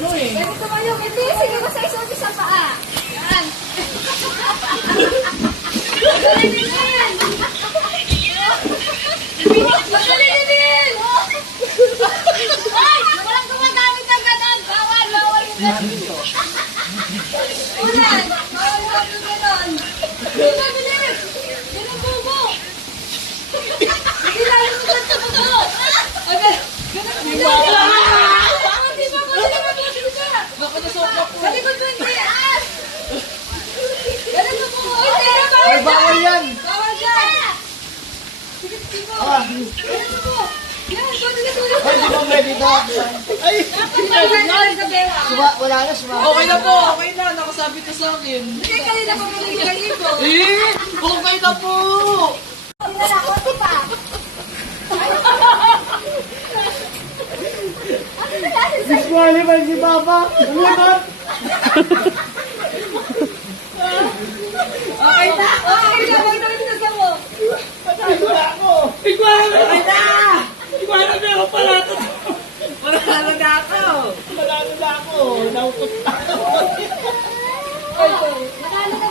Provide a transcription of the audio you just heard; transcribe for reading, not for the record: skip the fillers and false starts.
ano eh. Pwede tumayo. Hindi, sige mo sa isang isa paa. Yan. Madali din yan. Madali din yan. Ay, walang gumagamit ng ganon. Bawal, bawal yung ganon. Ulan, bawal yung ganon. Hindi, bilis. Ganun bubo. Hindi lalo mo sa bubo. Okay, ganun bubo. Baka nasokap po. Sa likod mo hindi, as! Ganun mo po. Hindi, Ay, bawal yan. Bawal yan. Sige mo. Ah, Ganun mo po. Yan, sulit. ay, di ba pwede ito? Ay, Dapat bawal sa pera. wala na, Okay na po, okay na. Nakasabi ka sa akin. Hindi, kanina pa pinag-galing ko. Eh, okay na po. Hindi na ako, di pa. Ano na lang? disqualify si Papa. Ano ba? Okay na. Okay na, huwag na rin sa mo. Patay na ako. Okay na. Iguana na ako pala ito. Maralo na ako. Malalo na ako. Naukot na ako. Natalo na